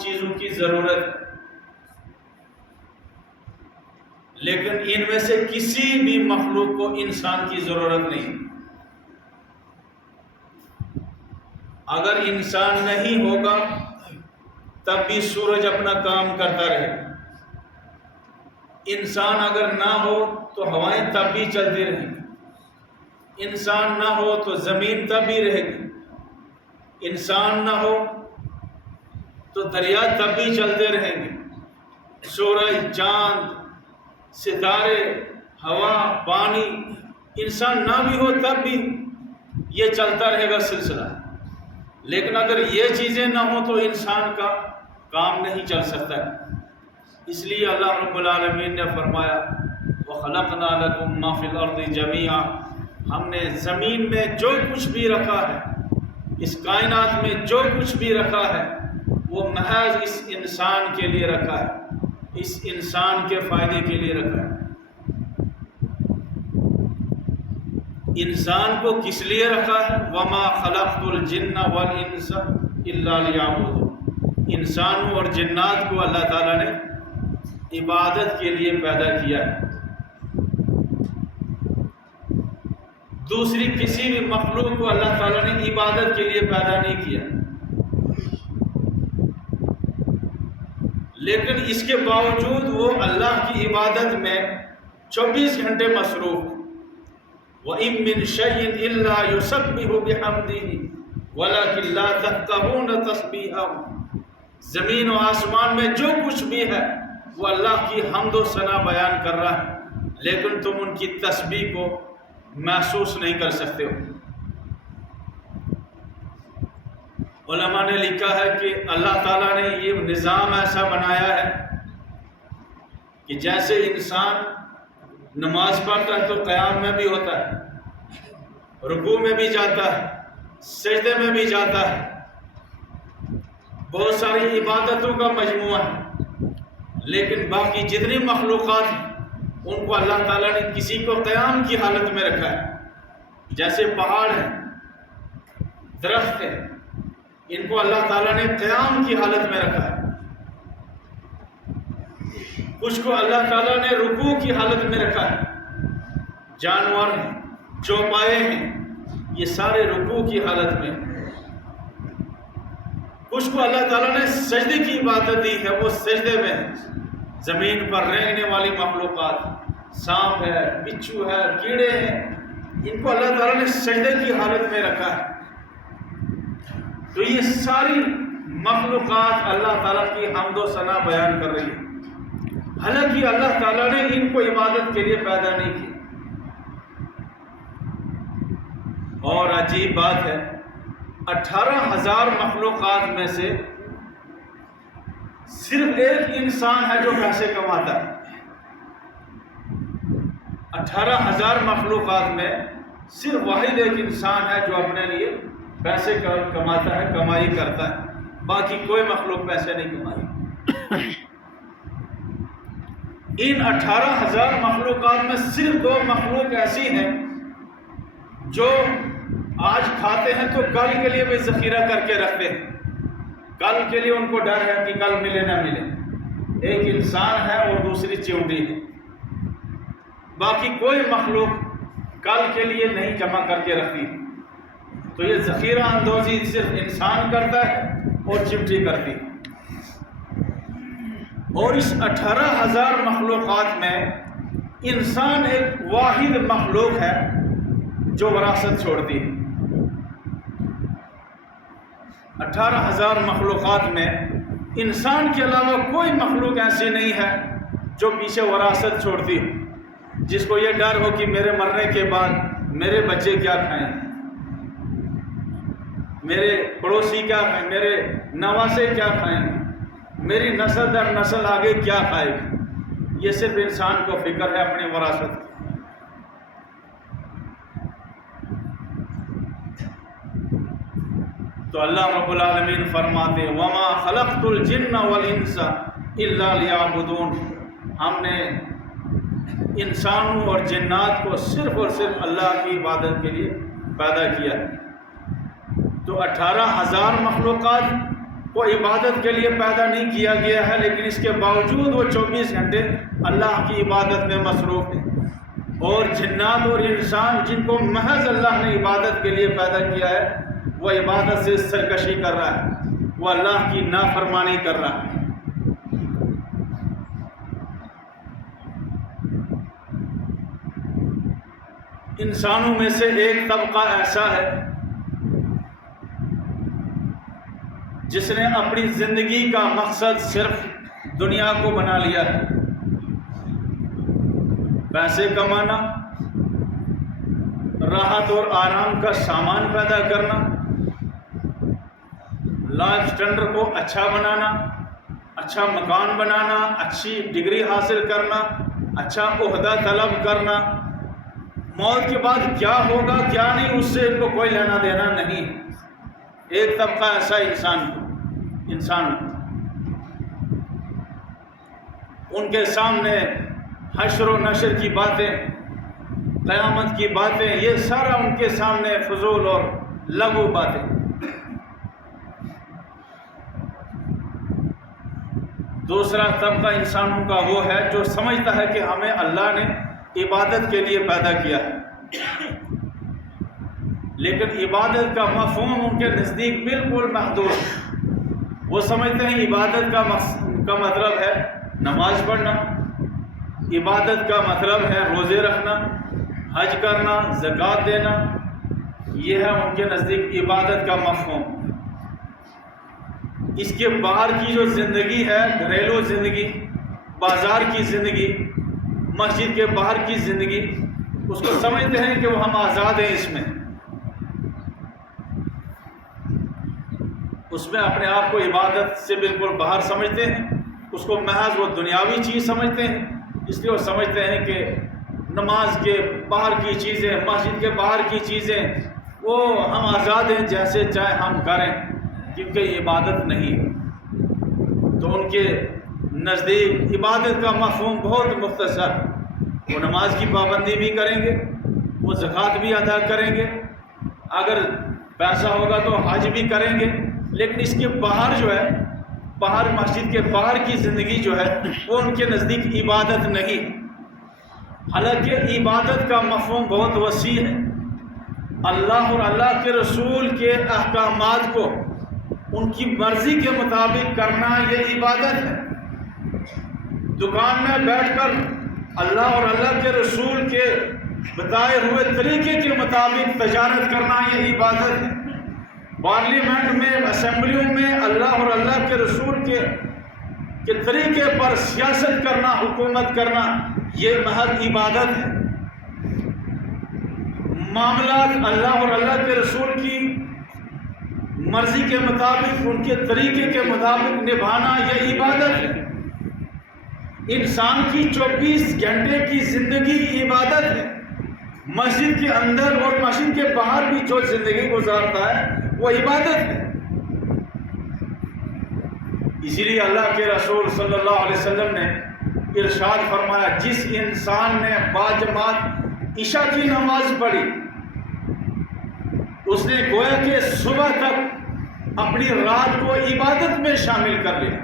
چیزوں کی ضرورت ہے، لیکن ان میں سے کسی بھی مخلوق کو انسان کی ضرورت نہیں۔ اگر انسان نہیں ہوگا تب بھی سورج اپنا کام کرتا رہے، انسان اگر نہ ہو تو ہوائیں تب بھی چلتی رہیں گی، انسان نہ ہو تو زمین تب بھی رہے گی، انسان نہ ہو تو دریا تب بھی چلتے رہیں گے، سورج، چاند، ستارے، ہوا، پانی، انسان نہ بھی ہو تب بھی یہ چلتا رہے گا سلسلہ۔ لیکن اگر یہ چیزیں نہ ہوں تو انسان کا کام نہیں چل سکتا ہے۔ اس لیے اللہ رب العالمین نے فرمایا وَخَلَقْنَا لَكُم مَّا فِي الْأَرْضِ جَمِيعًا، ہم نے زمین میں جو کچھ بھی رکھا ہے، اس کائنات میں جو کچھ بھی رکھا ہے، وہ محض اس انسان کے لیے رکھا ہے، اس انسان کے فائدے کے لیے رکھا ہے۔ انسان کو کس لیے رکھا ہے؟ وَمَا خَلَقْتُ الْجِنَّ وَالْإِنسَ إِلَّا لِيَعْبُدُونِ، انسانوں اور جنات کو اللہ تعالیٰ نے عبادت کے لیے پیدا کیا ہے، دوسری کسی بھی مخلوق کو اللہ تعالیٰ نے عبادت کے لیے پیدا نہیں کیا۔ لیکن اس کے باوجود وہ اللہ کی عبادت میں 24 گھنٹے مصروف ہے۔ وَإِن مِّن شَيْءٍ إِلَّا يُسَبِّحُ بِحَمْدِهِ وَلَكِن لَّا تَفْقَهُونَ تَسْبِيحَهُ، زمین و آسمان میں جو کچھ بھی ہے وہ اللہ کی حمد و ثنا بیان کر رہا ہے، لیکن تم ان کی تسبیح کو محسوس نہیں کر سکتے ہو۔ علماء نے لکھا ہے کہ اللہ تعالیٰ نے یہ نظام ایسا بنایا ہے کہ جیسے انسان نماز پڑھتا ہے تو قیام میں بھی ہوتا ہے، رکوع میں بھی جاتا ہے، سجدے میں بھی جاتا ہے، بہت ساری عبادتوں کا مجموعہ ہے، لیکن باقی جتنی مخلوقات ہیں ان کو اللہ تعالیٰ نے کسی کو قیام کی حالت میں رکھا ہے، جیسے پہاڑ ہیں، درخت ہیں، ان کو اللہ تعالیٰ نے قیام کی حالت میں رکھا ہے، کچھ کو اللہ تعالیٰ نے رکوع کی حالت میں رکھا ہے، جانور ہیں، چوپائے ہیں، یہ سارے رکوع کی حالت میں، کچھ کو اللہ تعالیٰ نے سجدے کی عبادت دی ہے، وہ سجدے میں ہے، زمین پر رہنے والی مخلوقات، سانپ ہے، بچھو ہے، کیڑے ہیں، ان کو اللہ تعالیٰ نے سجدے کی حالت میں رکھا ہے۔ تو یہ ساری مخلوقات اللہ تعالیٰ کی حمد و ثنا بیان کر رہی ہے، حالانکہ اللہ تعالیٰ نے ان کو عبادت کے لیے پیدا نہیں کی۔ اور عجیب بات ہے، 18,000 مخلوقات میں سے صرف ایک انسان ہے جو پیسے کماتا ہے۔ 18,000 مخلوقات میں صرف واحد ایک انسان ہے جو اپنے لیے پیسے کماتا ہے، کمائی کرتا ہے، باقی کوئی مخلوق پیسے نہیں کمائی۔ ان 18,000 مخلوقات میں صرف 2 مخلوق ایسی ہیں جو آج کھاتے ہیں تو کل کے لیے بھی ذخیرہ کر کے رکھتے ہیں، کل کے لیے ان کو ڈر ہے کہ کل ملے نہ ملے، ایک انسان ہے اور دوسری چیونٹی ہے، باقی کوئی مخلوق کل کے لیے نہیں جمع کر کے رکھتی۔ تو یہ ذخیرہ اندوزی صرف انسان کرتا ہے اور چمٹی کرتی ہے۔ اور اس 18,000 مخلوقات میں انسان ایک واحد مخلوق ہے جو وراثت چھوڑتی ہے۔ 18,000 مخلوقات میں انسان کے علاوہ کوئی مخلوق ایسی نہیں ہے جو پیچھے وراثت چھوڑتی ہے، جس کو یہ ڈر ہو کہ میرے مرنے کے بعد میرے بچے کیا کھائیں، میرے پڑوسی کیا کھائیں، میرے نواسے کیا کھائیں، میری نسل در نسل آگے کیا کھائے گی۔ یہ صرف انسان کو فکر ہے اپنی وراثت کی۔ تو اللہ رب العالمین فرماتے وَمَا خَلَقْتُ الْجِنَّ وَالْإِنسَ إِلَّا لِيَعْبُدُونَ، ہم نے انسانوں اور جنات کو صرف اور صرف اللہ کی عبادت کے لیے پیدا کیا۔ تو 18,000 مخلوقات کو عبادت کے لیے پیدا نہیں کیا گیا ہے، لیکن اس کے باوجود وہ 24 گھنٹے اللہ کی عبادت میں مصروف ہیں۔ اور جنات اور انسان جن کو محض اللہ نے عبادت کے لیے پیدا کیا ہے، وہ عبادت سے سرکشی کر رہا ہے، وہ اللہ کی نافرمانی کر رہا ہے۔ انسانوں میں سے ایک طبقہ ایسا ہے جس نے اپنی زندگی کا مقصد صرف دنیا کو بنا لیا ہے، پیسے کمانا، راحت اور آرام کا سامان پیدا کرنا، لائف اسٹینڈرڈ کو اچھا بنانا، اچھا مکان بنانا، اچھی ڈگری حاصل کرنا، اچھا عہدہ طلب کرنا، موت کے بعد کیا ہوگا کیا نہیں اس سے ان کو کوئی لینا دینا نہیں۔ ایک طبقہ ایسا انسان ان کے سامنے حشر و نشر کی باتیں، قیامت کی باتیں، یہ سارا ان کے سامنے فضول اور لغو باتیں۔ دوسرا طبقہ انسانوں کا وہ ہے جو سمجھتا ہے کہ ہمیں اللہ نے عبادت کے لیے پیدا کیا ہے، لیکن عبادت کا مفہوم ان کے نزدیک بالکل محدود ہے۔ وہ سمجھتے ہیں عبادت کا مطلب ہے نماز پڑھنا، عبادت کا مطلب ہے روزے رکھنا، حج کرنا، زکوٰۃ دینا، یہ ہے ان کے نزدیک عبادت کا مفہوم۔ اس کے باہر کی جو زندگی ہے، گھریلو زندگی، بازار کی زندگی، مسجد کے باہر کی زندگی، اس کو سمجھتے ہیں کہ وہ ہم آزاد ہیں، اس میں اپنے آپ کو عبادت سے بالکل باہر سمجھتے ہیں، اس کو محض وہ دنیاوی چیز سمجھتے ہیں۔ اس لیے وہ سمجھتے ہیں کہ نماز کے باہر کی چیزیں، مسجد کے باہر کی چیزیں، وہ ہم آزاد ہیں، جیسے چاہے ہم کریں، کیونکہ یہ عبادت نہیں۔ تو ان کے نزدیک عبادت کا مفہوم بہت مختصر، وہ نماز کی پابندی بھی کریں گے، وہ زکوٰۃ بھی ادا کریں گے، اگر پیسہ ہوگا تو حج بھی کریں گے، لیکن اس کے باہر جو ہے، باہر مسجد کے باہر کی زندگی جو ہے، وہ ان کے نزدیک عبادت نہیں۔ حالانکہ عبادت کا مفہوم بہت وسیع ہے۔ اللہ اور اللہ کے رسول کے احکامات کو ان کی مرضی کے مطابق کرنا، یہ عبادت ہے۔ دکان میں بیٹھ کر اللہ اور اللہ کے رسول کے بتائے ہوئے طریقے کے مطابق تجارت کرنا، یہ عبادت ہے۔ پارلیمنٹ میں، اسمبلیوں میں اللہ اور اللہ کے رسول کے طریقے پر سیاست کرنا، حکومت کرنا، یہ محض عبادت ہے۔ معاملات اللہ اور اللہ کے رسول کی مرضی کے مطابق، ان کے طریقے کے مطابق نبھانا، یہ عبادت ہے۔ انسان کی 24 گھنٹے کی زندگی عبادت ہے۔ مسجد کے اندر اور مسجد کے باہر بھی جو زندگی گزارتا ہے، وہ عبادت ہے۔ اسی لیے اللہ کے رسول صلی اللہ علیہ وسلم نے ارشاد فرمایا، جس انسان نے باجماعت عشاء کی نماز پڑھی، اس نے گویا کہ صبح تک اپنی رات کو عبادت میں شامل کر لیا،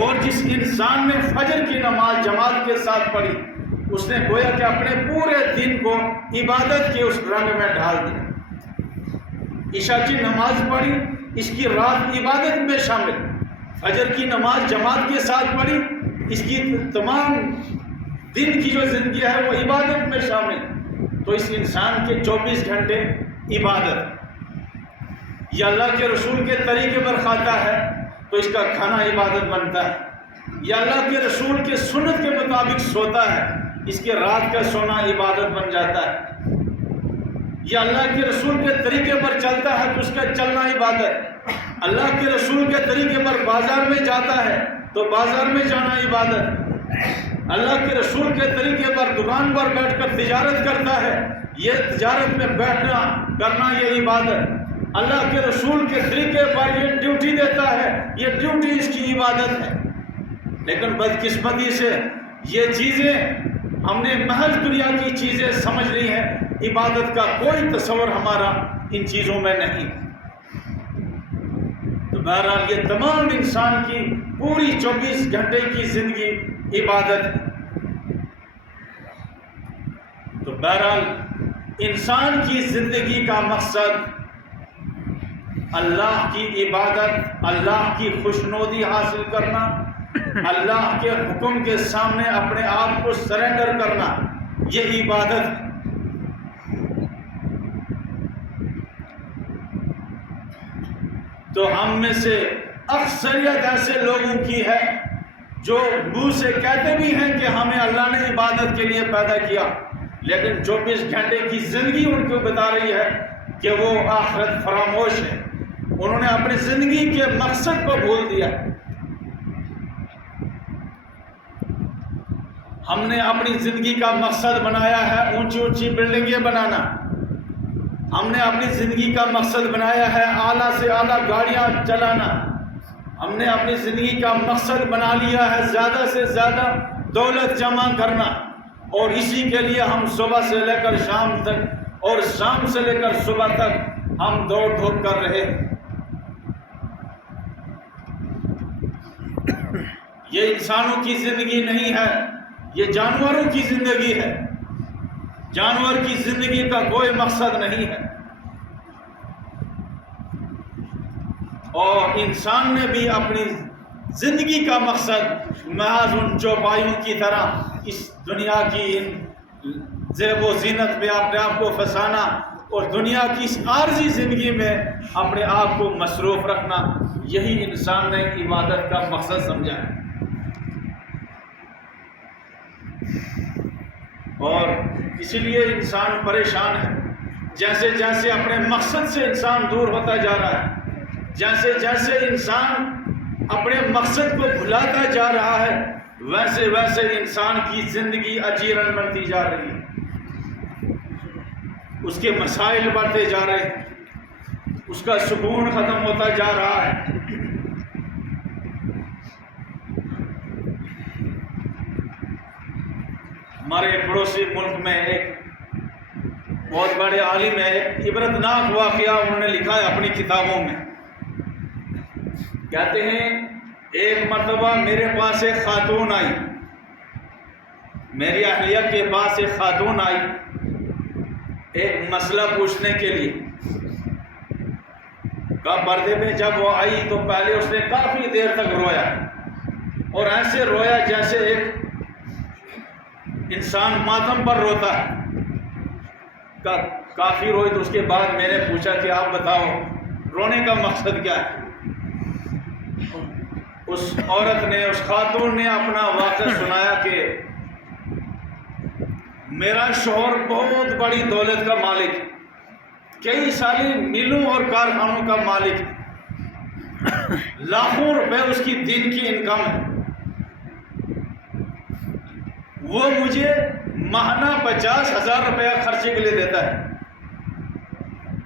اور جس انسان نے فجر کی نماز جماعت کے ساتھ پڑھی، اس نے گویا کہ اپنے پورے دن کو عبادت کے اس رنگ میں ڈال دیا۔ عشاء کی نماز پڑھی، اس کی رات عبادت میں شامل، فجر کی نماز جماعت کے ساتھ پڑھی، اس کی تمام دن کی جو زندگی ہے وہ عبادت میں شامل۔ تو اس انسان کے 24 گھنٹے عبادت۔ یہ اللہ کے رسول کے طریقے پر کھاتا ہے تو اس کا کھانا عبادت بنتا ہے۔ یہ اللہ کے رسول کے سنت کے مطابق سوتا ہے، اس کے رات کا سونا عبادت بن جاتا ہے۔ یہ اللہ کے رسول کے طریقے پر چلتا ہے تو اس کا چلنا عبادت۔ اللہ کے رسول کے طریقے پر بازار میں جاتا ہے تو بازار میں جانا عبادت۔ اللہ کے رسول کے طریقے پر دکان پر بیٹھ کر تجارت کرتا ہے، یہ تجارت میں بیٹھنا کرنا یہ عبادت۔ اللہ کے رسول کے طریقے پر یہ ڈیوٹی دیتا ہے، یہ ڈیوٹی اس کی عبادت ہے۔ لیکن بدقسمتی سے یہ چیزیں ہم نے محض دنیا کی چیزیں سمجھ لی ہیں، عبادت کا کوئی تصور ہمارا ان چیزوں میں نہیں۔ تو بہرحال یہ تمام انسان کی پوری 24 گھنٹے کی زندگی عبادت ہے۔ تو بہرحال انسان کی زندگی کا مقصد اللہ کی عبادت، اللہ کی خوشنودی حاصل کرنا، اللہ کے حکم کے سامنے اپنے آپ کو سرنڈر کرنا، یہ عبادت ہے۔ تو ہم میں سے اکثریت ایسے لوگوں کی ہے جو منہ سے کہتے بھی ہیں کہ ہمیں اللہ نے عبادت کے لیے پیدا کیا، لیکن 24 گھنٹے کی زندگی ان کو بتا رہی ہے کہ وہ آخرت فراموش ہے، انہوں نے اپنی زندگی کے مقصد کو بھول دیا۔ ہم نے اپنی زندگی کا مقصد بنایا ہے اونچی اونچی بلڈنگیں بنانا، ہم نے اپنی زندگی کا مقصد بنایا ہے اعلیٰ سے اعلیٰ گاڑیاں چلانا، ہم نے اپنی زندگی کا مقصد بنا لیا ہے زیادہ سے زیادہ دولت جمع کرنا، اور اسی کے لیے ہم صبح سے لے کر شام تک اور شام سے لے کر صبح تک ہم دوڑ دھوپ کر رہے ہیں۔ یہ انسانوں کی زندگی نہیں ہے، یہ جانوروں کی زندگی ہے۔ جانور کی زندگی کا کوئی مقصد نہیں ہے، اور انسان نے بھی اپنی زندگی کا مقصد محض ان چوپایوں کی طرح اس دنیا کی زیب و زینت میں اپنے آپ کو پھنسانا اور دنیا کی اس عارضی زندگی میں اپنے آپ کو مصروف رکھنا، یہی انسان نے عبادت کا مقصد سمجھا ہے۔ اور اسی لیے انسان پریشان ہے، جیسے جیسے اپنے مقصد سے انسان دور ہوتا جا رہا ہے، جیسے جیسے انسان اپنے مقصد کو بھلاتا جا رہا ہے، ویسے ویسے انسان کی زندگی اجیرن بنتی جا رہی ہے، اس کے مسائل بڑھتے جا رہے ہیں، اس کا سکون ختم ہوتا جا رہا ہے۔ ہمارے پڑوسی ملک میں ایک بہت بڑے عالم ہے، ایک عبرتناک واقعہ انہوں نے لکھا ہے اپنی کتابوں میں۔ کہتے ہیں ایک مرتبہ میرے پاس ایک خاتون آئی، میری اہلیہ کے پاس ایک خاتون آئی ایک مسئلہ پوچھنے کے لیے۔ پردے میں جب وہ آئی تو پہلے اس نے کافی دیر تک رویا، اور ایسے رویا جیسے ایک انسان ماتم پر روتا ہے۔ کافی روئی تو اس کے بعد میں نے پوچھا کہ آپ بتاؤ رونے کا مقصد کیا ہے؟ اس عورت نے، اس خاتون نے اپنا واقعہ سنایا کہ میرا شوہر بہت بڑی دولت کا مالک ہے، کئی ساری ملوں اور کارخانوں کا مالک ہے، لاکھوں روپے اس کی دن کی انکم ہے، وہ مجھے ماہانہ 50,000 روپیہ خرچے کے لیے دیتا ہے،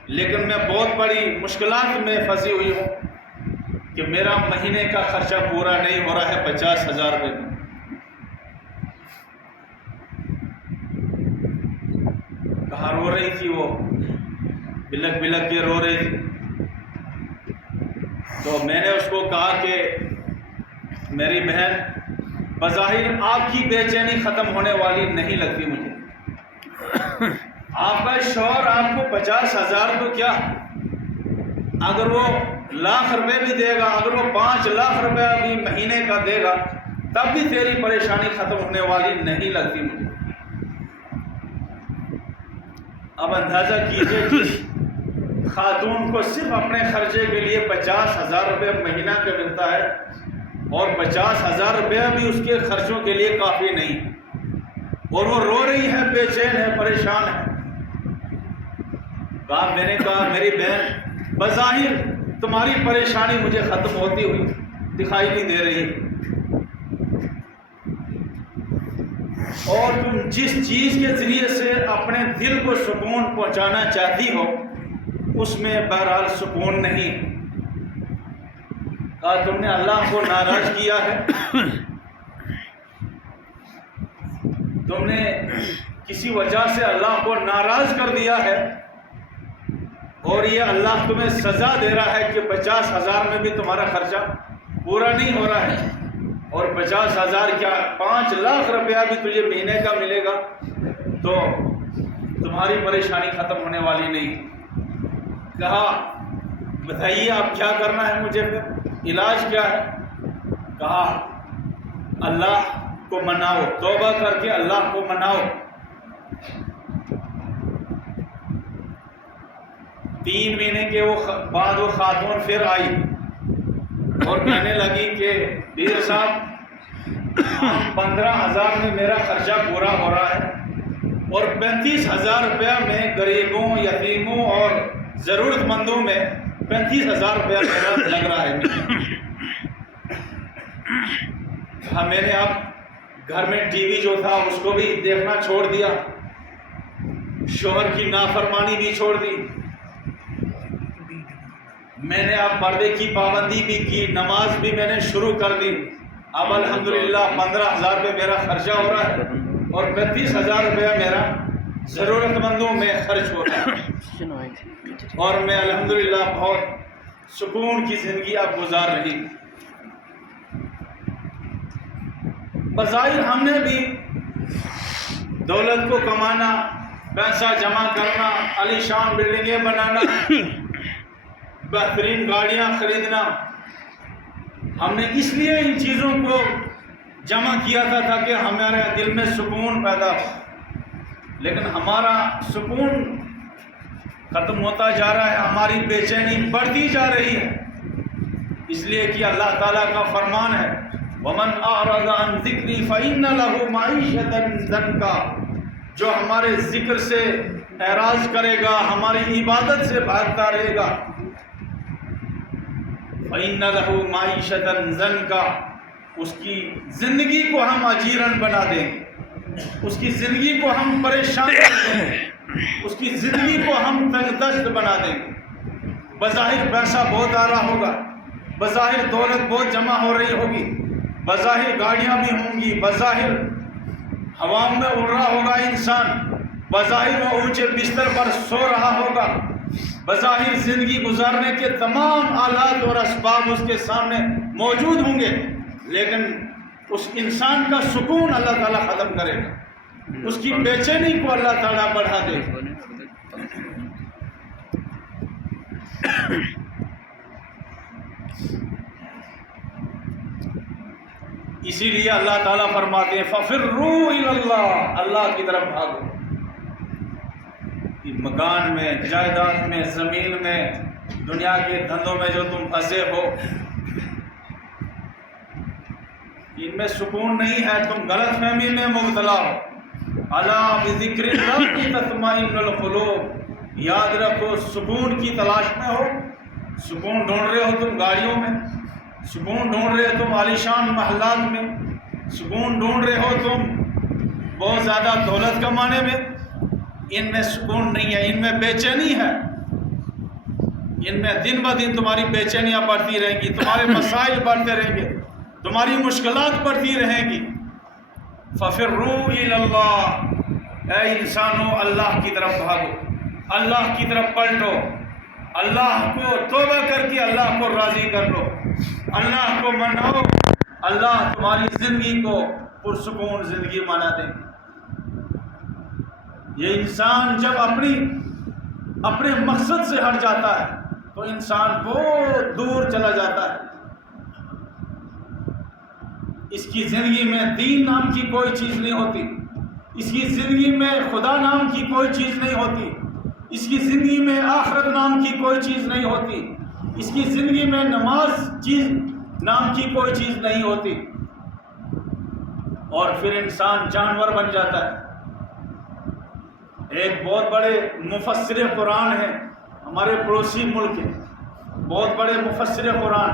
لیکن میں بہت بڑی مشکلات میں پھنسی ہوئی ہوں کہ میرا مہینے کا خرچہ پورا نہیں ہو رہا ہے 50,000 روپے میں۔ کہاں رو رہی تھی وہ، بلک بلک کے رو رہی تھی۔ تو میں نے اس کو کہا کہ میری بہن، بظاہر آپ کی بے چینی ختم ہونے والی نہیں لگتی مجھے، آپ کا شوہر آپ کو 50,000 تو کیا، اگر وہ لاکھ روپے بھی دے گا، اگر وہ 5 لاکھ روپے بھی مہینے کا دے گا، تب بھی تیری پریشانی ختم ہونے والی نہیں لگتی مجھے۔ اب اندازہ کیجئے جس خاتون کو صرف اپنے خرچے کے لیے 50,000 روپے مہینہ کا ملتا ہے، اور 50,000 روپیہ بھی اس کے خرچوں کے لیے کافی نہیں، اور وہ رو رہی ہے، بے چین ہے، پریشان ہے۔ میں نے کہا میری بہن، بظاہر تمہاری پریشانی مجھے ختم ہوتی ہوئی دکھائی نہیں دے رہی، اور تم جس چیز کے ذریعے سے اپنے دل کو سکون پہنچانا چاہتی ہو اس میں بہرحال سکون نہیں۔ کہا تم نے اللہ کو ناراض کیا ہے، تم نے کسی وجہ سے اللہ کو ناراض کر دیا ہے، اور یہ اللہ تمہیں سزا دے رہا ہے کہ 50,000 میں بھی تمہارا خرچہ پورا نہیں ہو رہا ہے، اور 50,000 کیا 5 لاکھ روپیہ بھی تجھے مہینے کا ملے گا تو تمہاری پریشانی ختم ہونے والی نہیں۔ کہا بتائیے اب کیا کرنا ہے مجھے، پھر علاج کیا ہے؟ کہا اللہ کو مناؤ، توبہ کر کے اللہ کو مناؤ۔ 3 مہینے کے بعد وہ خاتون پھر آئی اور کہنے لگی کہ پیر صاحب 15,000 میں میرا خرچہ پورا ہو رہا ہے اور 35,000 روپیہ میں غریبوں، یتیموں اور ضرورت مندوں میں 35,000 روپیہ میرا لگ رہا ہے۔ ہاں میں نے اب گھر میں ٹی وی جو تھا اس کو بھی دیکھنا چھوڑ دیا، شوہر کی نافرمانی بھی چھوڑ دی، میں نے اب پردے کی پابندی بھی کی، نماز بھی میں نے شروع کر دی۔ اب الحمدللہ 15,000 روپے میرا خرچہ ہو رہا ہے اور 35,000 روپیہ میرا ضرورت مندوں میں خرچ ہو رہا ہے، اور میں الحمدللہ بہت سکون کی زندگی اب گزار رہی۔ بظاہر ہم نے بھی دولت کو کمانا، پیسہ جمع کرنا، عالی شان بلڈنگیں بنانا، بہترین گاڑیاں خریدنا، ہم نے اس لیے ان چیزوں کو جمع کیا تھا تاکہ ہمارے دل میں سکون پیدا ہو، لیکن ہمارا سکون ختم ہوتا جا رہا ہے، ہماری بے چینی بڑھتی جا رہی ہے، اس لیے کہ اللہ تعالیٰ کا فرمان ہے وَمَنْ أَعْرَضَ عَنْ ذِكْرِي فَإِنَّ لَهُ مَعِيشَةً ضَنْكًا، جو ہمارے ذکر سے اعراض کرے گا، ہماری عبادت سے بھاگتا رہے گا، فَإِنَّ لَهُ مَعِيشَةً ضَنْكًا، اس کی زندگی کو ہم اجیرن بنا دیں گے، اس کی زندگی کو ہم پریشان کر دیں گے، اس کی زندگی کو ہم تنگ دست بنا دیں گے۔ بظاہر پیسہ بہت آ رہا ہوگا، بظاہر دولت بہت جمع ہو رہی ہوگی، بظاہر گاڑیاں بھی ہوں گی، بظاہر ہواؤں میں اڑ رہا ہوگا انسان، بظاہر وہ اونچے بستر پر سو رہا ہوگا، بظاہر زندگی گزارنے کے تمام آلات اور اسباب اس کے سامنے موجود ہوں گے، لیکن اس انسان کا سکون اللہ تعالیٰ ختم کرے گا، اس کی بے چینی کو اللہ تعالیٰ بڑھا دے گا۔ اسی لیے اللہ تعالیٰ فرماتے ہیں فَفِرُّوا إِلَى اللَّهِ، اللہ کی طرف بھاگو۔ مکان میں، جائیداد میں، زمین میں، دنیا کے دھندوں میں جو تم پھنسے ہو، ان میں سکون نہیں ہے، تم غلط فہمی میں مبتلا ہو۔ الا بذکر اللہ تطمئن القلوب، یاد رکھو سکون کی تلاش میں ہو، سکون ڈھونڈ رہے ہو تم گاڑیوں میں، سکون ڈھونڈ رہے ہو تم عالیشان محلات میں، سکون ڈھونڈ رہے ہو تم بہت زیادہ دولت کمانے میں، ان میں سکون نہیں ہے، ان میں بے چینی ہے، ان میں دن بہ دن تمہاری بے چینیاں بڑھتی رہیں گی، تمہارے مسائل بڑھتے رہیں گے، تمہاری مشکلات بڑھتی رہیں گی۔ فَفِرُّوا إِلَى اللَّهِ، اے انسانوں اللہ کی طرف بھاگو، اللہ کی طرف پلٹو، اللہ کو توبہ کر کے اللہ کو راضی کر لو، اللہ کو مناؤ، اللہ تمہاری زندگی کو پرسکون زندگی بنا دیں۔ یہ انسان جب اپنے مقصد سے ہٹ جاتا ہے تو انسان بہت دور چلا جاتا ہے، اس کی زندگی میں دین نام کی کوئی چیز نہیں ہوتی، اس کی زندگی میں خدا نام کی کوئی چیز نہیں ہوتی، اس کی زندگی میں آخرت نام کی کوئی چیز نہیں ہوتی، اس کی زندگی میں نماز نام کی کوئی چیز نہیں ہوتی، اور پھر انسان جانور بن جاتا ہے۔ ایک بہت بڑے مفسر قرآن ہیں، ہمارے پڑوسی ملک کے بہت بڑے مفسر قرآن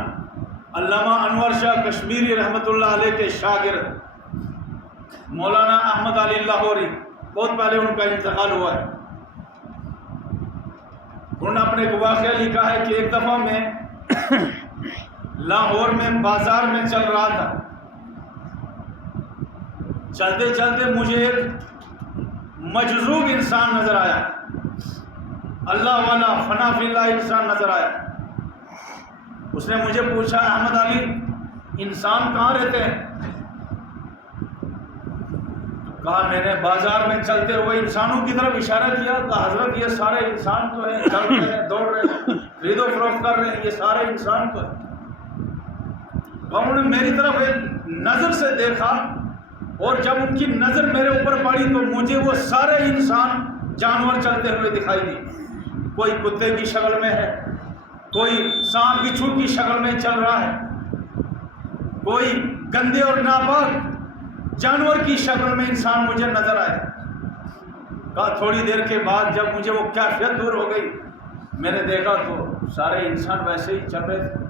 علامہ انور شاہ کشمیری رحمۃ اللہ علیہ کے شاگرد مولانا احمد علی لاہوری، بہت پہلے ان کا انتقال ہوا ہے۔ انہوں نے اپنے ایک واقعہ لکھا ہے کہ ایک دفعہ میں لاہور میں بازار میں چل رہا تھا، چلتے چلتے مجھے ایک مجذوب انسان نظر آیا، اللہ والا فنا فی اللہ انسان نظر آیا۔ اس نے مجھے پوچھا احمد علی انسان کہاں رہتے ہیں؟ کہا میں نے بازار میں چلتے ہوئے انسانوں کی طرف اشارہ کیا، کہا حضرت یہ سارے انسان تو ہیں، چل رہے ہیں، دوڑ رہے ہیں، خرید و فروخت کر رہے ہیں، یہ سارے انسان تو ہیں۔ انہوں نے میری طرف ایک نظر سے دیکھا اور جب ان کی نظر میرے اوپر پڑی تو مجھے وہ سارے انسان جانور چلتے ہوئے دکھائی دی۔ کوئی کتے کی شکل میں ہے، کوئی سانپ بچھو کی شکل میں چل رہا ہے، کوئی گندے اور ناپاک جانور کی شکل میں انسان مجھے نظر آئے۔ کہا تھوڑی دیر کے بعد جب مجھے وہ کیفیت دور ہو گئی، میں نے دیکھا تو سارے انسان ویسے ہی چل رہے تھے۔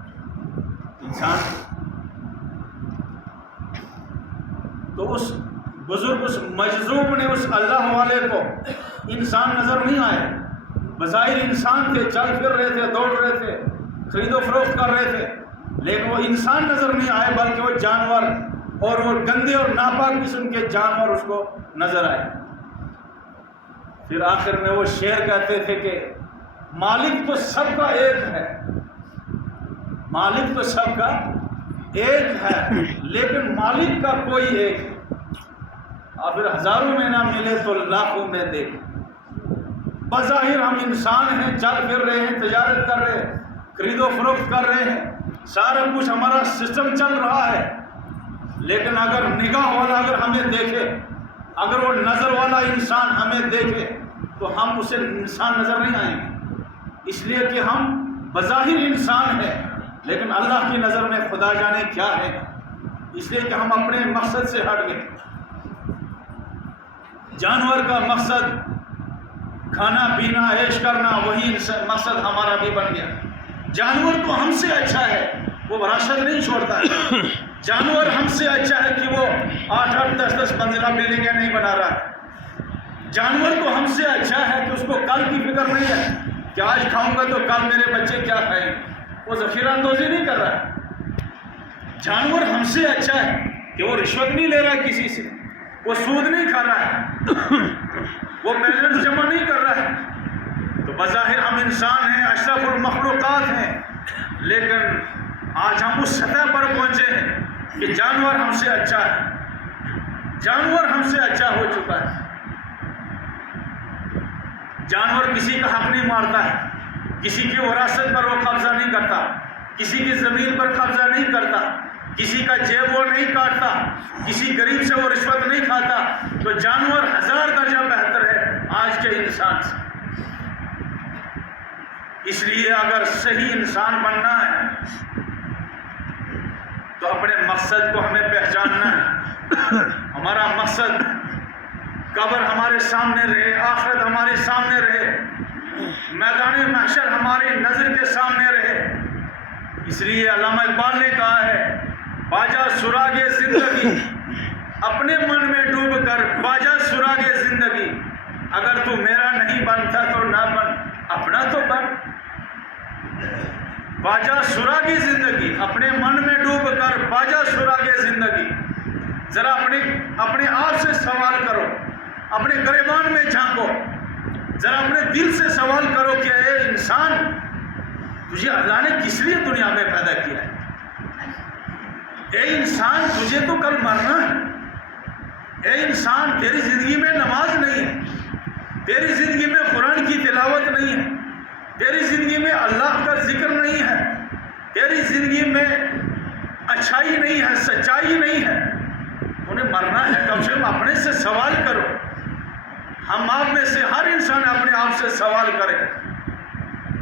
انسان تو اس بزرگ، اس مجذوب نے اس اللہ والے کو انسان نظر نہیں آئے۔ بظاہر انسان تھے، چل پھر رہے تھے، دوڑ رہے تھے، خرید و فروخت کر رہے تھے، لیکن وہ انسان نظر نہیں آئے بلکہ وہ جانور اور وہ گندے اور ناپاک قسم کے جانور اس کو نظر آئے۔ پھر آخر میں وہ شعر کہتے تھے کہ مالک تو سب کا ایک ہے، مالک تو سب کا ایک ہے لیکن مالک کا کوئی ایک ہے۔ اور پھر ہزاروں میں نہ ملے تو لاکھوں میں دیکھ۔ بظاہر ہم انسان ہیں، چل پھر رہے ہیں، تجارت کر رہے ہیں، خرید و فروخت کر رہے ہیں، سارا کچھ ہمارا سسٹم چل رہا ہے، لیکن اگر نگاہ والا اگر ہمیں دیکھے، اگر وہ نظر والا انسان ہمیں دیکھے تو ہم اسے انسان نظر نہیں آئیں گے، اس لیے کہ ہم بظاہر انسان ہیں لیکن اللہ کی نظر میں خدا جانے کیا ہے، اس لیے کہ ہم اپنے مقصد سے ہٹ گئے۔ جانور کا مقصد کھانا پینا عیش کرنا، وہی مقصد ہمارا بھی بن گیا۔ جانور تو ہم سے اچھا ہے، وہ وراثت نہیں چھوڑتا ہے۔ جانور ہم سے اچھا ہے کہ وہ 8-8 10-10 منزلہ بلڈنگیں نہیں بنا رہا ہے۔ جانور تو ہم سے اچھا ہے کہ اس کو کل کی فکر نہیں ہے کہ آج کھاؤں گا تو کل میرے بچے کیا کھائیں، وہ ذخیرہ اندوزی نہیں کر رہا ہے۔ جانور ہم سے اچھا ہے کہ وہ رشوت نہیں لے رہا ہے کسی سے، وہ سود نہیں کھا رہا ہے، وہ بیلنس جمع نہیں کر رہا ہے۔ تو بظاہر ہم انسان ہیں، اشرف المخلوقات ہیں، لیکن آج ہم اس سطح پر پہنچے ہیں کہ جانور ہم سے اچھا ہے، جانور ہم سے اچھا ہو چکا ہے۔ جانور کسی کا حق نہیں مارتا ہے، کسی کی وراثت پر وہ قبضہ نہیں کرتا، کسی کی زمین پر قبضہ نہیں کرتا، کسی کا جیب وہ نہیں کاٹتا، کسی غریب سے وہ رشوت نہیں کھاتا۔ تو جانور 1000 درجہ بہتر ہے آج کے انسان سے۔ اس لیے اگر صحیح انسان بننا ہے تو اپنے مقصد کو ہمیں پہچاننا ہے۔ ہمارا مقصد قبر ہمارے سامنے رہے، آخرت ہمارے سامنے رہے، میدان محشر ہماری نظر کے سامنے رہے۔ اس لیے علامہ اقبال نے کہا ہے باجا سراغ زندگی، اپنے من میں ڈوب کر باجا سراغ زندگی، اگر تو میرا نہیں بنتا تو نہ بن، اپنا تو بن۔ باجا سراغ زندگی، اپنے من میں ڈوب کر باجا سراغ زندگی۔ ذرا اپنے آپ سے سوال کرو، اپنے گریبان میں جھانکو، ذرا اپنے دل سے سوال کرو کہ اے انسان، تجھے اللہ نے کس لیے دنیا میں پیدا کیا ہے؟ اے انسان تجھے تو کل مرنا ہے۔ اے انسان تیری زندگی میں نماز نہیں ہے، تیری زندگی میں قرآن کی تلاوت نہیں ہے، تیری زندگی میں اللہ کا ذکر نہیں ہے، تیری زندگی میں اچھائی نہیں ہے، سچائی نہیں ہے، انہیں مرنا ہے۔ کم سے کم اپنے سے سوال کرو۔ ہم آپ میں سے ہر انسان اپنے آپ سے سوال کرے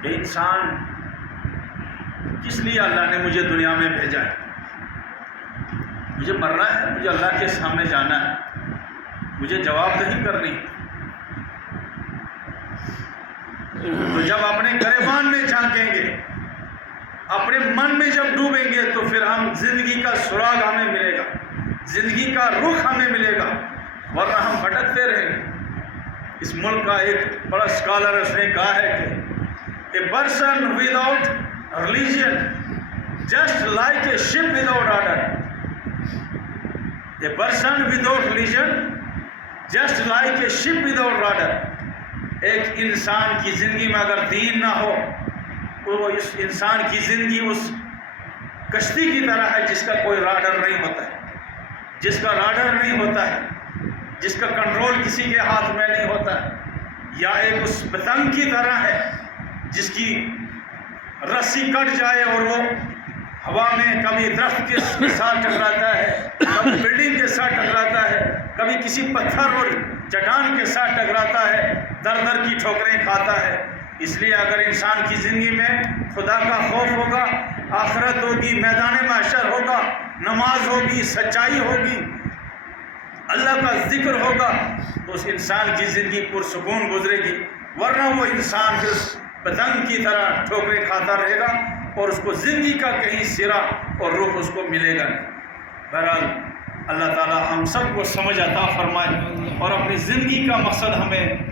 کہ انسان کس لیے اللہ نے مجھے دنیا میں بھیجا ہے؟ مجھے مرنا ہے، مجھے اللہ کے سامنے جانا ہے، مجھے جواب دہی کرنی۔ تو جب اپنے گریبان میں جھانکیں گے، اپنے من میں جب ڈوبیں گے تو پھر ہم زندگی کا سراغ ہمیں ملے گا، زندگی کا رخ ہمیں ملے گا، ورنہ ہم بھٹکتے رہیں گے۔ اس ملک کا ایک بڑا اسکالر اس نے کہا ہے کہ a person without religion just like a ship without order. A person without religion just like a ship without order. ایک انسان کی زندگی میں اگر دین نہ ہو تو وہ اس انسان کی زندگی اس کشتی کی طرح ہے جس کا کوئی راڈر نہیں ہوتا ہے، جس کا راڈر نہیں ہوتا ہے، جس کا کنٹرول کسی کے ہاتھ میں نہیں ہوتا ہے، یا ایک اس پتنگ کی طرح ہے جس کی رسی کٹ جائے اور وہ ہوا میں کبھی درخت کے ساتھ ٹکراتا ہے، کبھی بلڈنگ کے ساتھ ٹکراتا ہے، کبھی کسی پتھر اور چٹان کے ساتھ ٹکراتا ہے، در در کی ٹھوکریں کھاتا ہے۔ اس لیے اگر انسان کی زندگی میں خدا کا خوف ہوگا، آخرت ہوگی، میدان محشر ہوگا، نماز ہوگی، سچائی ہوگی، اللہ کا ذکر ہوگا، تو اس انسان کی زندگی پرسکون گزرے گی، ورنہ وہ انسان پھر پتنگ کی طرح ٹھوکریں کھاتا رہے گا اور اس کو زندگی کا کہیں سرا اور رخ اس کو ملے گا نہیں۔ بہرحال اللہ تعالی ہم سب کو سمجھ عطا فرمائے اور اپنی زندگی کا مقصد ہمیں